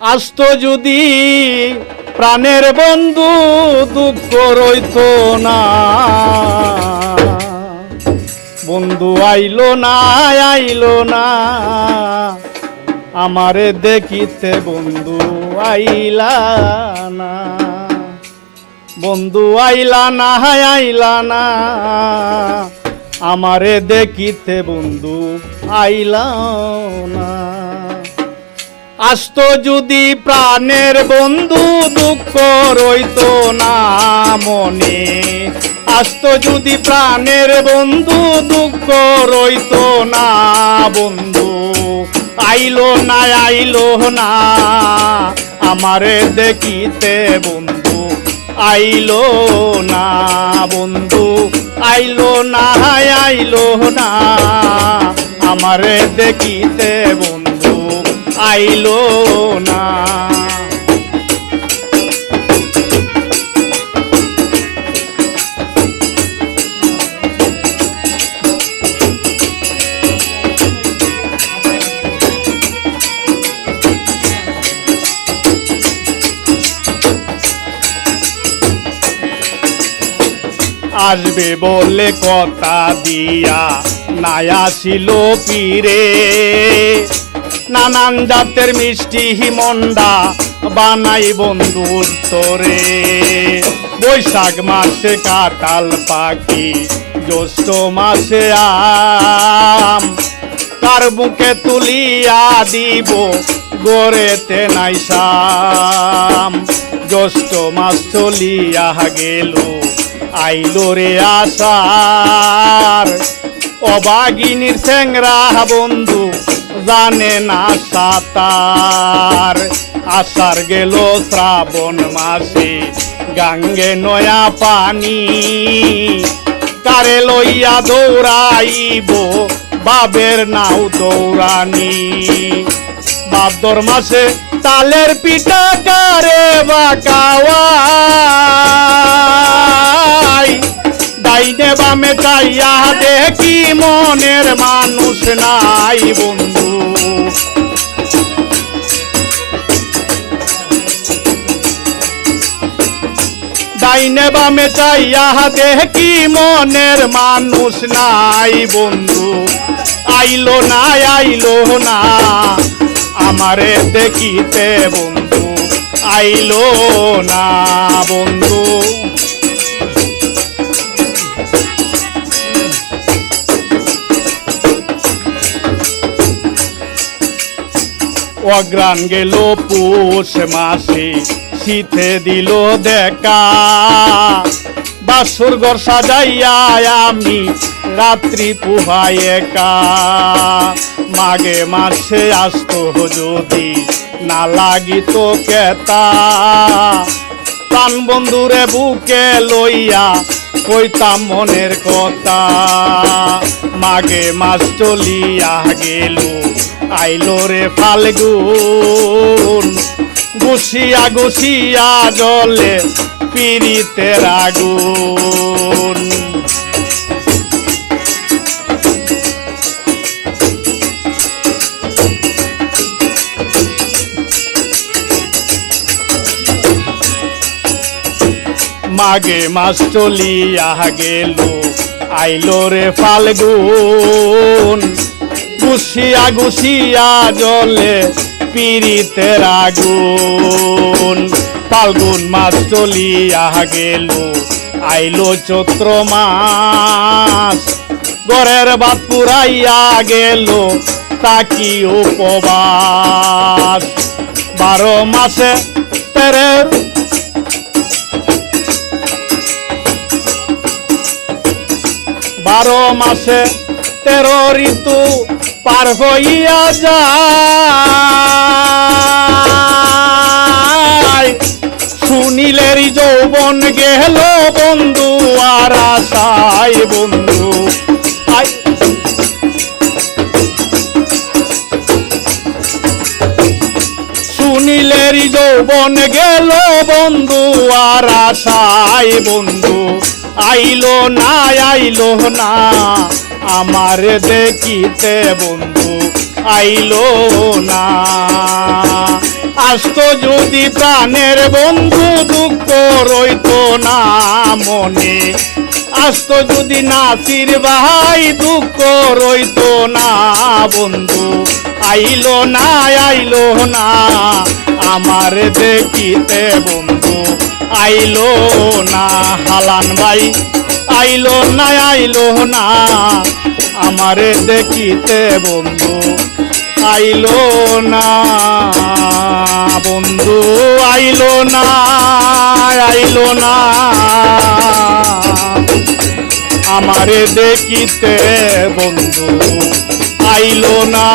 আসতো যদি প্রাণের বন্ধু দুঃখ রইতো না। বন্ধু আইলো না আইলো না আমারে দেখিতে, বন্ধু আইলা না। বন্ধু আইলা না আইলা না আমারে দেখিতে, বন্ধু আইলা না। আসতো যদি প্রাণের বন্ধু দুঃখ রইতো না মনে। আসতো যদি প্রাণের বন্ধু দুঃখ রইতো না। বন্ধু আইলো না আইলো না আমারে দেখিতে, বন্ধু আইলো না। বন্ধু আইলো না আইলো না আমারে দেখিতে, বন্ধু আইলো না। আসবে বলে কথা দিয়া নাই আসিল পীরে। নানান জাতের মিষ্টি মন্ডা বানাই বন্ধুর তোরে। বৈশাখ মাসে কাঁঠাল পাখি, জ্যৈষ্ঠ মাসে আম। কার বুকে তুলিয়া দিব গড়েতে নাই সাম। জ্যৈষ্ঠ মাস চলিয়া গেল আইলো রে আষাঢ়। অবাগিনীর স্যাংরা বন্ধু জানে না সাঁতার। আষাঢ় গেল শ্রাবণ মাসে গাঙ্গে নয়া পানি। কারে লইয়া দৌড়াইব বাবের নাও দৌড়ানি। ভাদ্র মাসে তালের পিঠা কারে বাকাওয়াই। ডাইনে বামে চাইয়া দেখি মনের মানুষ নাই বন্ধু। ডাইনে বামে চাইয়া দেখি মনের মানুষ নাই বন্ধু। আইলো না আইলো না আমারে দেখিতে, বন্ধু আইলো না। বন্ধু অগ্রাণ গেল পৌষ মাসে শীতে দিল দেখা। বাসুর ঘর সাজাইয়া আমি রাত্রি পুহাই একা। মাঘে মাসে আসতো যদি না লাগিত কেতা। প্রাণ বন্ধুরে বুকে লইয়া কইতাম মনের কথা। মাঘে মাস চলিয়া গেল আইলো রে ফাল্গুন। গুছিয়া গুছিয়া জলে পীড়িতের আগুন। মাঘে মাস চলিয়া গেল আইলো রে ফাল্গুন। গুছিয়া গুছিয়া জলে পীড়িতের আগুন। ফাল্গুন মাস চলিয়া গেল আইলো চৈত্র মাস। ঘরের ভাত পুরাইয়া গেল তাকি উপবাস। 12 মাসে তেরের 12 মাসে 13 ঋতু পার হইয়া যায়। শুনিলেরই যৌবন গেল বন্ধু আর আশায় বন্ধু। শুনিলেরই যৌবন গেল বন্ধু আর আশায় বন্ধু। আইলো না আইলো না আমার দেখিতে, বন্ধু আইলো না। আসতো যদি প্রাণের বন্ধু দুঃখ রইতো না মনে, আসতো যদি নাসির ভাই দুঃখ রইতো না বন্ধু, আইলো না আইলো না আমার দেখিতে বন্ধু, আইলো না হালান ভাই, আইলো না আমারে দেখিতে বন্ধু, আইলো না বন্ধু, আইলো না আমারে দেখিতে বন্ধু, আইলো না।